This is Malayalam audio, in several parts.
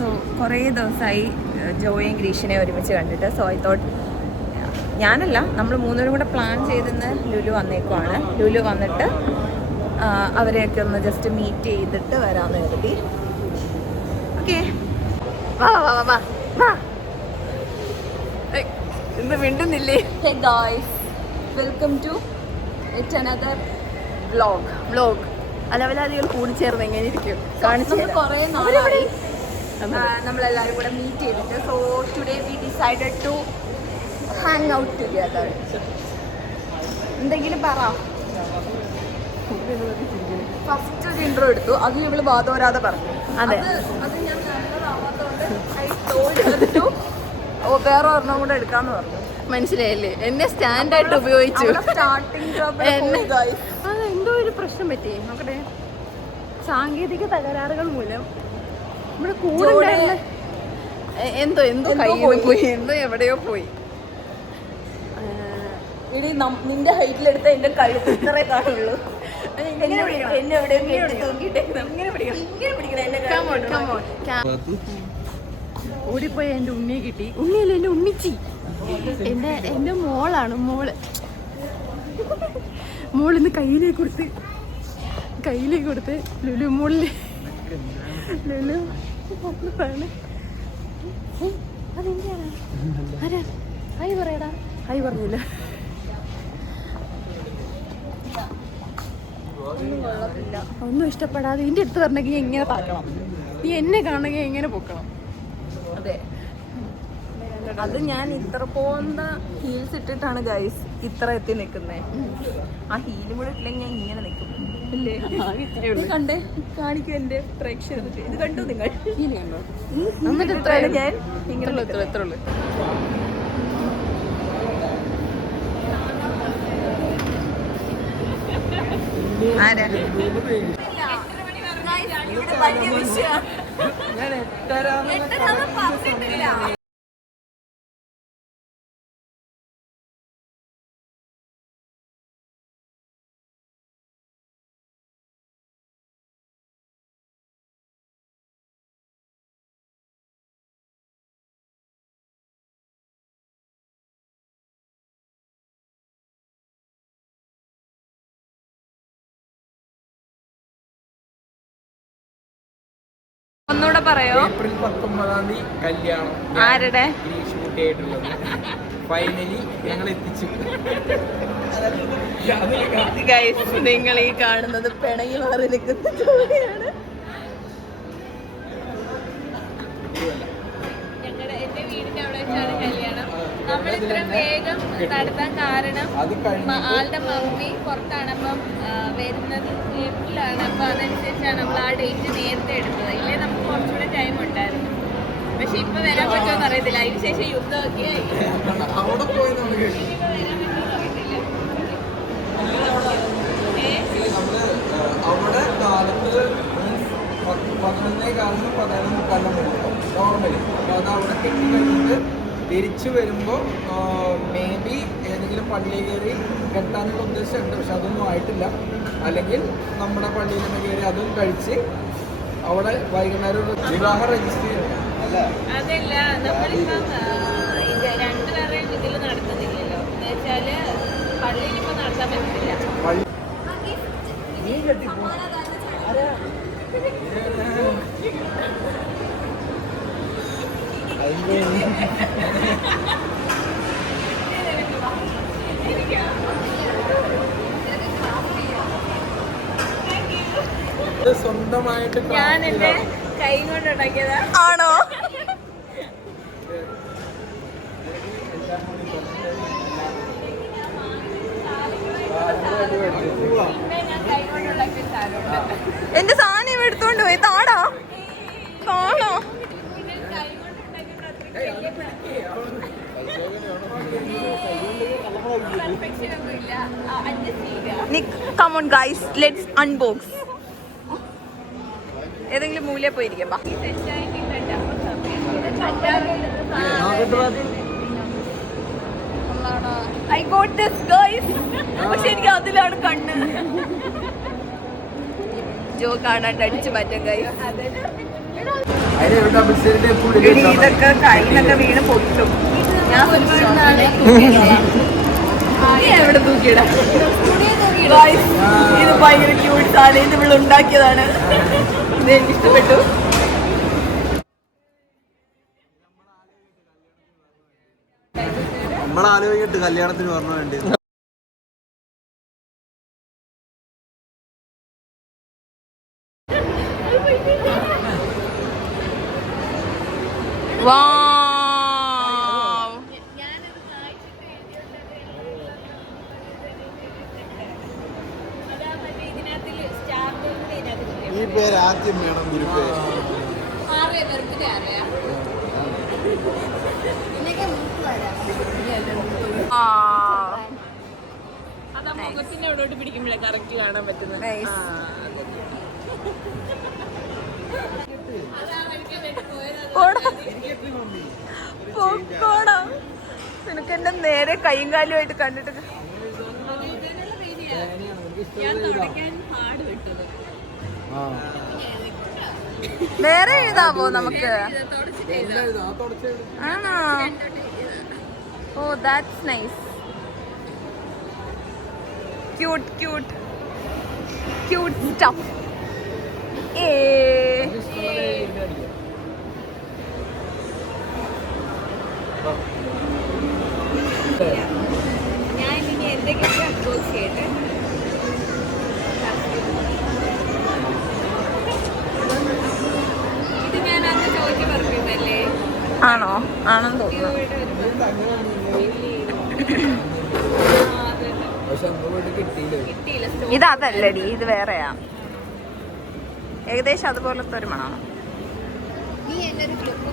സോ കുറേ ദിവസമായി ജോയും ഗ്രീഷിനെ ഒരുമിച്ച് കണ്ടിട്ട്. സോ ഐ തോട്ട് ഞാനല്ല, നമ്മൾ മൂന്നുപേരും കൂടെ പ്ലാൻ ചെയ്തെന്ന് ലുലു വന്നേക്കുവാണ്. ലുലു വന്നിട്ട് അവരെയൊക്കെ ഒന്ന് ജസ്റ്റ് മീറ്റ് ചെയ്തിട്ട് വരാമെന്ന് കരുതി. ഓക്കെ, വാ വാ വാ വാ. ഇന്ന് മിണ്ടുന്നില്ലേ? Hey guys, welcome to it another vlog. അലവലാദികൾ കൂടി ചേർന്ന് എങ്ങനെ ഇരിക്കും കാണിച്ചു. കുറേ നാളായി നമ്മളെല്ലാവരും കൂടെ മീറ്റ് ചെയ്തിട്ട്. So today we decided to hang out together. എന്തെങ്കിലും പറ. ഫസ്റ്റ് ഒരു ഇൻട്രോ എടുത്തു, അത് ഇവള് വാദോരാതെ പറഞ്ഞു. അത് ഞാൻ നല്ലതാവാത്തതുകൊണ്ട് വേറെ ഒരെണ്ണം കൂടെ എടുക്കാന്ന് പറഞ്ഞു. മനസ്സിലായില്ലേ? എന്നെ സ്റ്റാൻഡായിട്ട് ഉപയോഗിച്ചു. അതെന്തോ ഒരു പ്രശ്നം പറ്റി നോക്കട്ടെ. സാങ്കേതിക തകരാറുകൾ മൂലം നമ്മുടെ കൂടെ എന്തോ പോയി, എന്തോ എവിടെയോ പോയി. ഇനി നിന്റെ ഹൈറ്റിലെടുത്ത എന്റെ കഴുത്ത് ഇത്രേ കാണുള്ളൂ. എന്നെ എവിടെയും തൂക്കിട്ടെ ഇങ്ങനെ പിടിക്കണം. ഓടിപ്പോയ എൻ്റെ ഉണ്ണിയെ കിട്ടി. ഉണ്ണിയല്ല, എൻ്റെ ഉണ്ണിച്ചി. എൻ്റെ മോളാണ്. മോളിന്ന് കയ്യിലേക്ക് കൊടുത്ത് ലുലു മോളില് ലുലു ആണ്. അതെന്താണ്? ആരാ ഹായ് പറയടാ? ഹായ് പറഞ്ഞില്ല. ഒന്നും ഇഷ്ടപ്പെടാതെ ഇതിൻ്റെ അടുത്ത് പറഞ്ഞെങ്കിൽ എങ്ങനെ താക്കണം? നീ എന്നെ കാണണമെങ്കിൽ എങ്ങനെ പൊക്കണം? അതെ, അത് ഞാൻ ഇത്ര പോകുന്ന ഹീൽസ് ഇട്ടിട്ടാണ് ഗൈസ് ഇത്ര എത്തി നിൽക്കുന്നത്. ആ ഹീലും കൂടെ ഇട്ടില്ലെങ്കിൽ ഞാൻ ഇങ്ങനെ നിൽക്കും അല്ലേ? കണ്ടേ, കാണിക്കും എൻ്റെ പ്രേക്ഷകർ. ഇത് കണ്ടു നിങ്ങൾ? ഹീല് കണ്ടോ? എന്നിട്ട് ഇത്രയാണ് ഞാൻ ഇങ്ങനെ എത്ര ഉള്ളു. ആരാ ഒന്നുകൂടെ പറയോ? ഏപ്രിൽ 19-ാം തീയതി കല്യാണം. ആരുടെ? ഗ്രീഷ് കുട്ടിയായിട്ടുള്ളത്. ഫൈനലി ഞങ്ങൾ എത്തിച്ചു. നിങ്ങൾ ഈ കാണുന്നത് പിണങ്ങി മാറി നിൽക്കുന്ന ജോലിയാണ്. എന്റെ വീടിന്റെ അവിടെ വെച്ചാണ് കല്യാണം. നമ്മൾ ഇത്ര വേഗം നടത്താൻ കാരണം ആളുടെ മമ്മി പുറത്താണ്. അപ്പം വരുന്നത് ഏപ്രിലാണ്. അപ്പം അതനുസരിച്ചാണ് നമ്മൾ ആ ഡേറ്റ് നേരത്തെ എടുത്തത്. ഇല്ലേ നമുക്ക് കുറച്ചുകൂടെ ടൈം ഉണ്ടായിരുന്നു. പക്ഷെ ഇപ്പൊ വരാൻ പറ്റുമോന്ന് അറിയത്തില്ല. അതിന് ശേഷം യുദ്ധമൊക്കെ ആയി. അവിടെ പോയി ഇനിയിപ്പോ വരാൻ പറ്റുമോന്ന് അറിയത്തില്ല. നമ്മള് അവിടെ കാലത്ത് 11:15-11:30 നോർമലി. അപ്പോൾ അത് അവിടെ കെട്ടി കഴിഞ്ഞിട്ട് തിരിച്ചു വരുമ്പോൾ മേ ബി ഏതെങ്കിലും പള്ളിയിൽ കയറി കെട്ടാനുള്ള ഉദ്ദേശമുണ്ട്. പക്ഷെ അതൊന്നും ആയിട്ടില്ല. അല്ലെങ്കിൽ നമ്മുടെ പള്ളിയിൽ നിന്ന് കയറി അതും കഴിച്ച് അവിടെ വൈകുന്നേരം വിവാഹം രജിസ്റ്റർ ചെയ്യുന്നു. അതല്ല, നമ്മളിപ്പം ഇത് രണ്ടുപേരുടെയും ഇതിൽ നടത്തുന്നില്ലല്ലോ. എന്ന് വെച്ചാല് പള്ളിയിൽ ഇപ്പൊ നടത്താൻ പറ്റില്ല. സ്വന്തമായിട്ട് ഞാൻ എന്റെ കൈ കൊണ്ട് ഉണ്ടാക്കിയതാ. ആണോ? ഞാൻ കൈ കൊണ്ട് ഉണ്ടാക്കിയ സാധനം. എന്റെ സാധനം എടുത്തോണ്ട് പോയി താടാ. കാണോ? Come on guys, let's unbox. ഏതെങ്കിലും മൂലയിൽ പോയിരിക്കാം. I got this guys. പക്ഷെ എനിക്ക് അതിലാണ് കണ്ണ്. ജോ കാണാണ്ട് അടിച്ചു മാറ്റാൻ guys. ഇതൊക്കെ കയ്യിലൊക്കെ വീണ് പൊട്ടും. ഞാൻ എവിടെ തൂക്കിയിടാം. ഇത് ഭയങ്കര ക്യൂട്ട് ആണ്. ഇത് ഇവിടെ ഉണ്ടാക്കിയതാണ്. ഇത് എനിക്ക് ഇഷ്ടപ്പെട്ടു. നമ്മളാലോചിച്ചിട്ട് കല്യാണത്തിന് പറഞ്ഞു വേണ്ടി. ഈ പേര് ആദ്യം വേണം ഗുരുപ്പേര്. മുഖത്തിന്റെ അവിടോട്ട് പിടിക്കുമ്പോഴേ കറക്റ്റ് കാണാൻ പറ്റുന്നത്. നിനക്ക് എന്നെ നേരെ കൈയും കാലുമായിട്ട് കണ്ടിട്ട് വേറെ എഴുതാമോ നമുക്ക്? ആണോ? Oh that's nice. Cute cute cute stuff. ഞാൻ ഇനി എന്തൊക്കെയാണ് അൺബോക്സ് ചെയ്യട്ടെ. ഇത് ഞാൻ അന്ന് ചോദിച്ചു പറഞ്ഞിരുന്നല്ലേ? ആണോ? ആണെന്ന് തോന്നുന്നു. ഇത് അതല്ലടി, ഇത് വേറെയാ. ഏകദേശം അതുപോലത്തെ ഒരു മണമാണ്. നീ എന്നെ ഒരു ക്ലിപ്പ്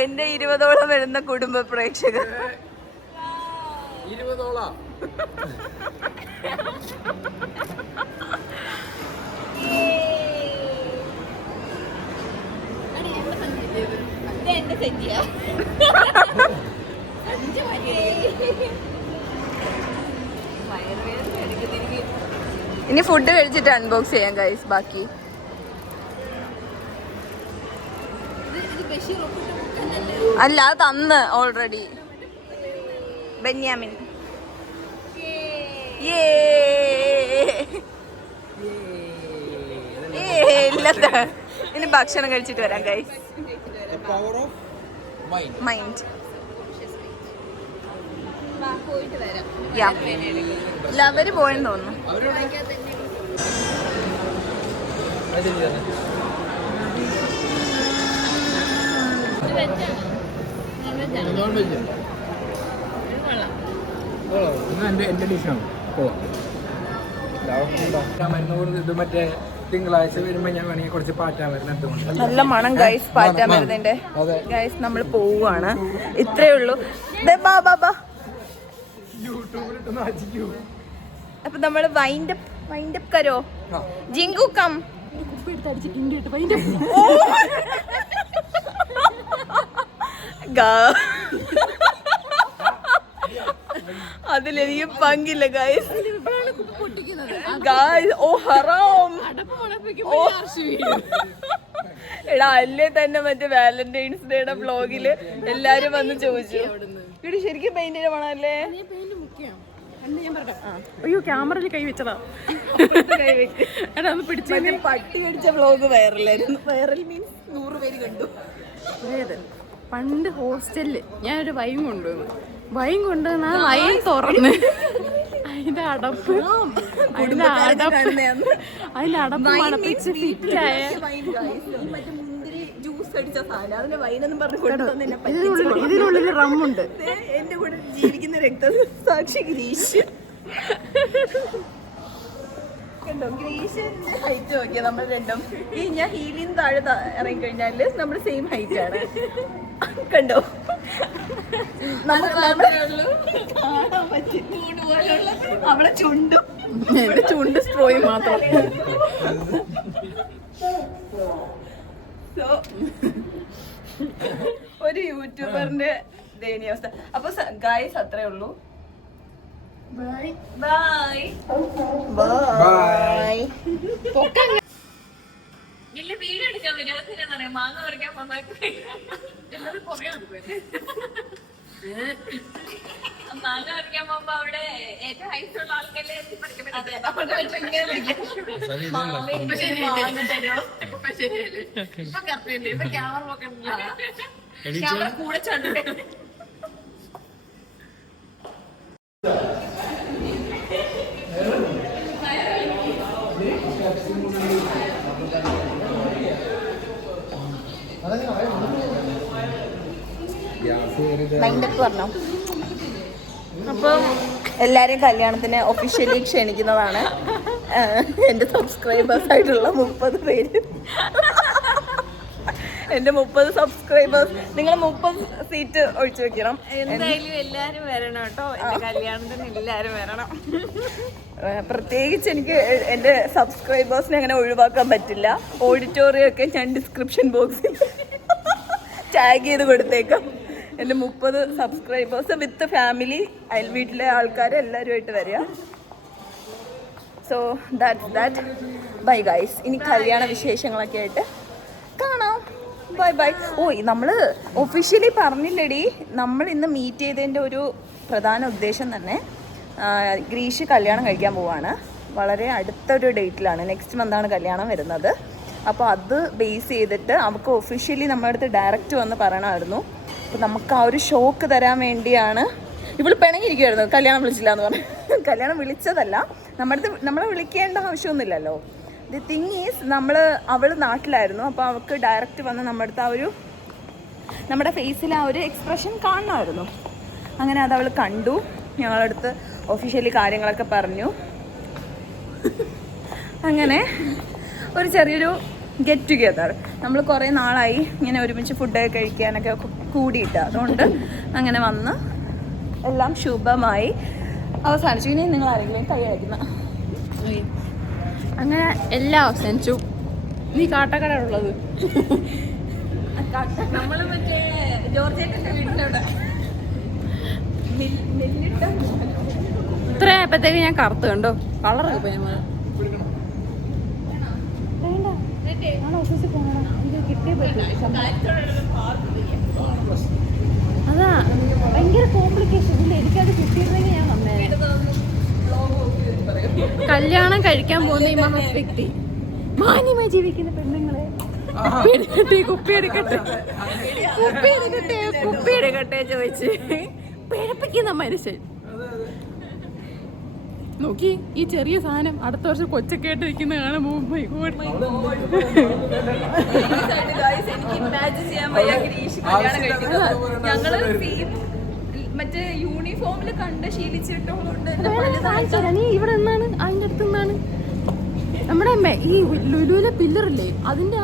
എന്റെ 20ഓളം വരുന്ന കുടുംബ പ്രേക്ഷകർ. 20ഓളം എന്റെ സെറ്റിയാ. ഇനി ഫുഡ് കഴിച്ചിട്ട് അൺബോക്സ് ചെയ്യാം ഗൈസ്. ബാക്കി അല്ല, അത് തന്ന് ഓൾറെഡി ബെന്യാമിൻ. ഇല്ലത്ത ഇനി ഭക്ഷണം കഴിച്ചിട്ട് വരാം ഗൈസ്. മൈൻഡ് പോയിട്ട് വരാം. ഇല്ല, അവര് പോയെന്ന് തോന്നുന്നു. എന്റെ ഡിഷാണ്. ഇത് മറ്റേ തിങ്കളാഴ്ച വരുമ്പോ ഞാൻ വേണമെങ്കിൽ കുറച്ച് പാറ്റാൻ വരുന്നത്. നല്ല മണം ഗൈസ്, പാറ്റാൻ വരുന്നതിന്റെ. ഗൈസ് നമ്മൾ പോവാണ്. ഇത്രേ ഉള്ളൂ. അപ്പൊ നമ്മള് വൈൻഡപ്പ് കരോ ജിങ്കു കം. അതിലെനിക്ക് പങ്കില്ല ഗൈസ്. ഓ ഹറാം. എടാ അല്ലേ തന്നെ മറ്റേ വാലന്റൈൻസ് ഡേയുടെ വ്ലോഗില് എല്ലാരും വന്ന് ചോദിച്ചു, ഇവിടെ ശരിക്കും പെയിന്റിന്റെ മണല്ലേ? അയ്യോ, ക്യാമറയിൽ കൈ വെച്ചതാ. പട്ടി അടിച്ച വ്ലോഗ് വൈറലായിരുന്നു. വൈറൽ മീൻസ് 100 പേര് കണ്ടു. അതായത് പണ്ട് ഹോസ്റ്റലില് ഞാനൊരു വൈൻ കൊണ്ടുവന്നു. വൈൻ കൊണ്ടുവന്ന ആ വൈൻ തുറന്ന് അതിന്റെ അടപ്പ് മണപ്പിച്ച് ഫിറ്റായ ഇതിനുള്ളിൽ റമ്മുണ്ട്. എന്റെ കൂടെ ജീവിക്കുന്ന രക്തസാക്ഷി ഗിരീഷ്. കണ്ടോ ഗ്രീഷ്യന്റെ ഹൈറ്റ് നോക്കിയാ നമ്മൾ രണ്ടും ഈ ഞാൻ ഹീലിന്ന് താഴെ ഇറങ്ങി കഴിഞ്ഞാല് നമ്മൾ സെയിം ഹൈറ്റ് ആണ് കണ്ടോ കാണാൻ പറ്റും അവളെ ചുണ്ടും എന്റെ ചുണ്ട് സ്ട്രോയും മാത്രം. സോ ഒരു യൂട്യൂബറിന്റെ ദയനീയാവസ്ഥ. അപ്പൊ ഗായ്സ് അത്രേ ഉള്ളൂ. Bye bye bye. വലിയ വീഡിയോ എടുക്കാൻ പറ്റും. മാങ്ങ പറിക്കാൻ മാങ്ങ പറിക്കാൻ പോകുമ്പോ അവിടെ ഏറ്റവും ഹൈറ്റ് ഉള്ള ആൾക്കല്ലേ കൂടെ ചണ്ട്. മൈൻഡപ്പ് പറഞ്ഞോ. അപ്പം എല്ലാവരെയും കല്യാണത്തിന് ഒഫീഷ്യലി ക്ഷണിക്കുന്നതാണ്. എൻ്റെ സബ്സ്ക്രൈബേഴ്സ് ആയിട്ടുള്ള 30 പേര്. എൻ്റെ 30 സബ്സ്ക്രൈബേഴ്സ്. നിങ്ങൾ 30 സീറ്റ് ഒഴിച്ചു വെക്കണം. എന്തായാലും എല്ലാരും വരണം കേട്ടോ. എന്റെ കല്യാണത്തിന് എല്ലാരും വരണം. പ്രത്യേകിച്ച് എനിക്ക് എൻ്റെ സബ്സ്ക്രൈബേഴ്സിനെ അങ്ങനെ ഒഴിവാക്കാൻ പറ്റില്ല. ഓഡിറ്റോറിയം ഒക്കെ ഞാൻ ഡിസ്ക്രിപ്ഷൻ ബോക്സിൽ ടാഗ് ചെയ്ത് കൊടുത്തേക്കാം. എൻ്റെ 30 സബ്സ്ക്രൈബേഴ്സ് വിത്ത് ഫാമിലി, വീട്ടിലെ ആൾക്കാർ എല്ലാവരുമായിട്ട് വരിക. So that bye guys. ഇനി കല്യാണ വിശേഷങ്ങളൊക്കെ ആയിട്ട് കാണാം. Bye bye. ഓ നമ്മൾ ഒഫീഷ്യലി പറഞ്ഞില്ലടി, നമ്മൾ ഇന്ന് മീറ്റ് ചെയ്തതിൻ്റെ ഒരു പ്രധാന ഉദ്ദേശം തന്നെ ഗ്രീഷ് കല്യാണം കഴിക്കാൻ പോവാണ്. വളരെ അടുത്തൊരു ഡേറ്റിലാണ്, നെക്സ്റ്റ് മന്താണ് കല്യാണം വരുന്നത്. അപ്പോൾ അത് ബേസ് ചെയ്തിട്ട് അവൾക്ക് ഒഫീഷ്യലി നമ്മുടെ അടുത്ത് ഡയറക്റ്റ് വന്ന് പറയണമായിരുന്നു. അപ്പോൾ നമുക്ക് ആ ഒരു ഷോക്ക് തരാൻ വേണ്ടിയാണ്. ഇവൾ പിണങ്ങിയിരിക്കുമായിരുന്നു കല്യാണം വിളിച്ചില്ല എന്ന് പറഞ്ഞു. കല്യാണം വിളിച്ചതല്ല, നമ്മളെ വിളിക്കേണ്ട ആവശ്യമൊന്നുമില്ലല്ലോ. ദി തിങ് ഈസ് അവൾ നാട്ടിലായിരുന്നു. അപ്പോൾ അവൾക്ക് ഡയറക്റ്റ് വന്ന് നമ്മുടെ അടുത്ത് ആ ഒരു നമ്മുടെ ഫേസിൽ ആ ഒരു എക്സ്പ്രഷൻ കാണണമായിരുന്നു. അങ്ങനെ അത് അവൾ കണ്ടു. ഞങ്ങളടുത്ത് ഒഫീഷ്യലി കാര്യങ്ങളൊക്കെ പറഞ്ഞു. അങ്ങനെ ഒരു ചെറിയൊരു ഗെറ്റ് ടുഗെദർ. നമ്മൾ കുറേ നാളായി ഇങ്ങനെ ഒരുമിച്ച് ഫുഡൊക്കെ കഴിക്കാനൊക്കെ കൂടിയിട്ട്, അതുകൊണ്ട് അങ്ങനെ വന്ന് എല്ലാം ശുഭമായി അവസാനിച്ചു. ഇനി നിങ്ങൾ ആരെങ്കിലും കൈ അയക്കുന്ന അങ്ങനെ എല്ലാം അവസാനിച്ചു. നീ കാട്ടക്കട ഉള്ളത് നമ്മള് മറ്റേ ജോർജിയൊക്കെ വീട്ടിലവിടെ ഇത്ര ആയപ്പോഴത്തേക്ക് ഞാൻ കറുത്ത് കണ്ടോ, കളറൊക്കെ പോയി. നമ്മൾ അതാ ഭയങ്കര കോംപ്ലിക്കേഷൻ. ഇല്ല, എനിക്കത് കിട്ടിയിരുന്നെങ്കിൽ ഞാൻ വന്നേനെ. കല്യാണം കഴിക്കാൻ പോകുന്ന ഈ വ്യക്തി മാന്യമായി ജീവിക്കുന്ന പെണ്ണുങ്ങളെ കുപ്പിയെടുക്കട്ടെ ചോദിച്ച് പിഴപ്പിക്കുന്ന മനുഷ്യൻ. നോക്കി ഈ ചെറിയ സാധനം അടുത്ത വർഷം കൊച്ചൊക്കെ ആയിട്ട് ഇരിക്കുന്ന കാണാൻ പോകുമ്പോ മറ്റേ യൂണിഫോമിൽ കണ്ട് ശീലിച്ചിട്ടുള്ളതുകൊണ്ട് നീ ഇവിടെ നിന്നാണ് അതിന്റെ അടുത്ത് നിന്നാണ് നമ്മുടെ ഈ ലുലുവിലെ പില്ലറില്ലേ, അതിന്റെ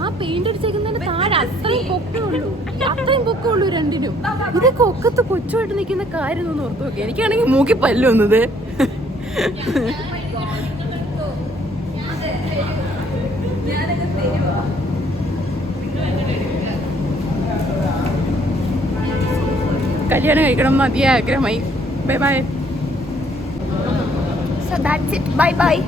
ആ പെയിന്റ് അടിച്ചേക്കുന്നതിന് താഴെ അത്രയും പൊക്കമുള്ളൂ രണ്ടിനും. ഇതൊക്കെ ഒക്കത്ത് കൊച്ചുമായിട്ട് നിൽക്കുന്ന കാര്യം ഒന്ന് ഓർത്ത് നോക്കി. എനിക്കാണെങ്കിൽ മൂക്കി പല്ല് വന്നത്. കല്യാണം കഴിക്കണം മതിയായ ആഗ്രഹമായി. Bye bye. So that's it. Bye bye.